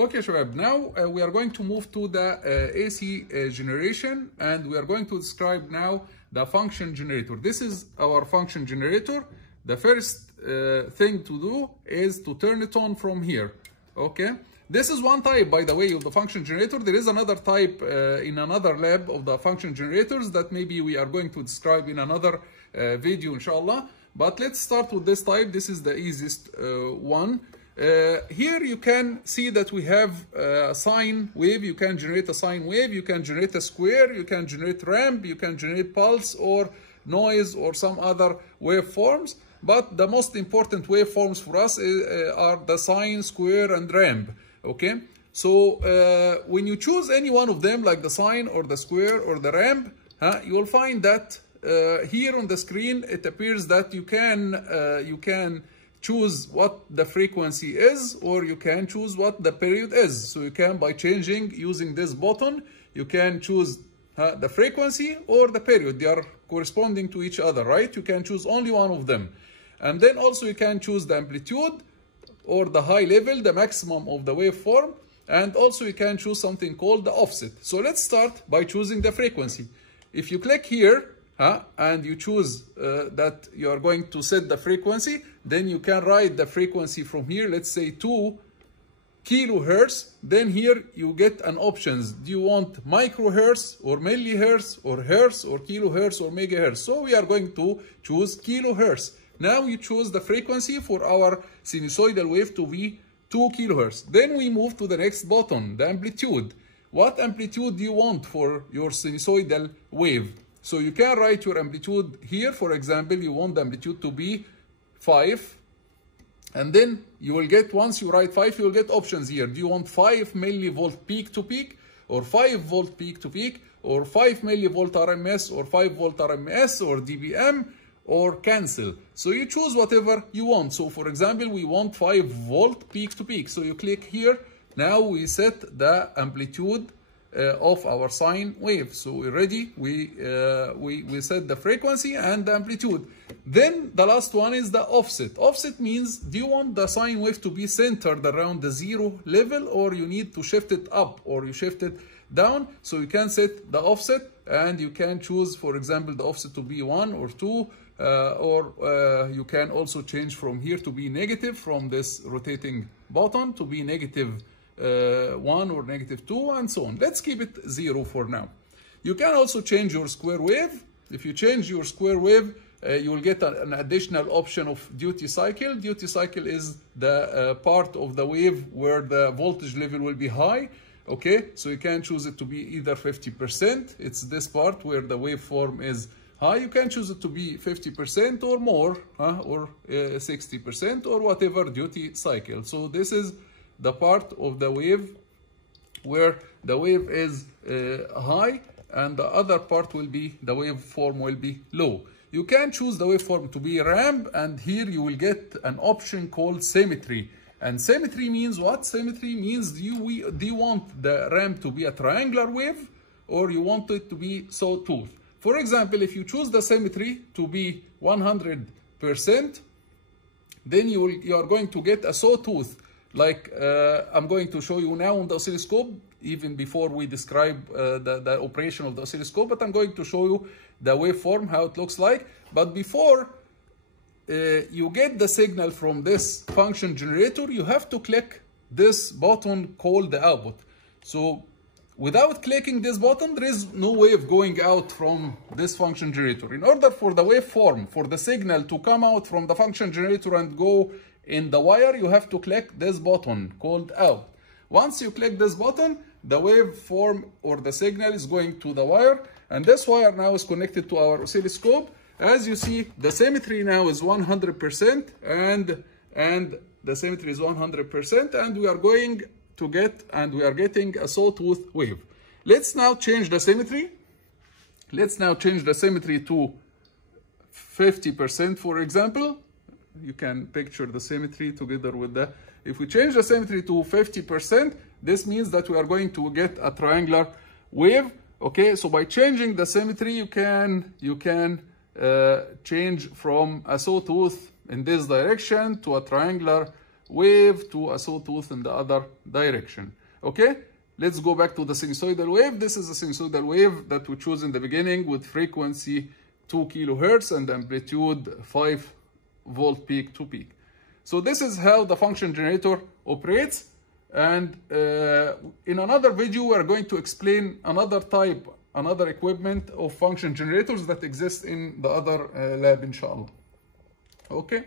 Okay, Shabab, now we are going to move to the AC generation, and we are going to describe now the function generator. This is our function generator. The first thing to do is to turn it on from here. Okay, this is one type, by the way, of the function generator. There is another type in another lab of the function generators that maybe we are going to describe in another video, inshallah. But let's start with this type. This is the easiest one. Here you can see that we have a sine wave. You can generate a sine wave, you can generate a square, you can generate ramp, you can generate pulse or noise or some other waveforms. But the most important waveforms for us are the sine, square, and ramp. Okay, so when you choose any one of them, like the sine or the square or the ramp, you will find that here on the screen it appears that you can choose what the frequency is, or you can choose what the period is. So you can, by changing using this button, you can choose the frequency or the period. They are corresponding to each other, right? You can choose only one of them. And then also you can choose the amplitude or the high level, the maximum of the waveform. And also you can choose something called the offset. So let's start by choosing the frequency. If you click here, and you choose that you are going to set the frequency, then you can write the frequency from here, let's say 2 kilohertz. Then here you get an options. Do you want microhertz or millihertz or hertz or kilohertz or megahertz? So we are going to choose kilohertz. Now you choose the frequency for our sinusoidal wave to be 2 kilohertz. Then we move to the next button, the amplitude. What amplitude do you want for your sinusoidal wave? So you can write your amplitude here. For example, you want the amplitude to be 5. And then you will get, once you write 5, you will get options here. Do you want 5 millivolt peak to peak, or 5 volt peak to peak, or 5 millivolt RMS, or 5 volt RMS, or dBm, or cancel? So you choose whatever you want. So for example, we want 5 volt peak to peak. So you click here. Now we set the amplitude of our sine wave. So we're ready. We set the frequency and the amplitude. Then the last one is the offset. Offset means, do you want the sine wave to be centered around the 0 level, or you need to shift it up, or you shift it down? So you can set the offset, and you can choose, for example, the offset to be 1 or 2, or you can also change from here to be negative, from this rotating button to be negative 1 or negative 2, and so on. Let's keep it 0 for now. You can also change your square wave. If you change your square wave, you will get an additional option of duty cycle. Duty cycle is the part of the wave where the voltage level will be high. Okay, so you can choose it to be either 50%. It's this part where the waveform is high. You can choose it to be 50% or more, or 60%, or whatever duty cycle. So this is the part of the wave where the wave is high, and the other part will be, the waveform will be low. You can choose the waveform to be ramp, and here you will get an option called symmetry. And symmetry means what? Symmetry means, do you want the ramp to be a triangular wave, or you want it to be sawtooth? For example, if you choose the symmetry to be 100%, then you are going to get a sawtooth, like I'm going to show you now on the oscilloscope, even before we describe the operation of the oscilloscope. But I'm going to show you the waveform, how it looks like. But before you get the signal from this function generator, you have to click this button called the output. So without clicking this button, there is no wave going out from this function generator. In order for the waveform, for the signal to come out from the function generator and go in the wire, you have to click this button called out. Once you click this button, the waveform or the signal is going to the wire, and this wire now is connected to our oscilloscope. As you see, the symmetry now is 100%, and the symmetry is 100%, and we are going to get, and we are getting a sawtooth wave. Let's now change the symmetry. Let's now change the symmetry to 50%, for example. You can picture the symmetry together with the, if we change the symmetry to 50%, this means that we are going to get a triangular wave. Okay, so by changing the symmetry, you can change from a sawtooth in this direction to a triangular wave to a sawtooth in the other direction. Okay, let's go back to the sinusoidal wave. This is a sinusoidal wave that we chose in the beginning with frequency 2 kilohertz and amplitude 5 volt peak to peak. So this is how the function generator operates. And in another video, we're going to explain another equipment of function generators that exist in the other lab, inshallah. Okay.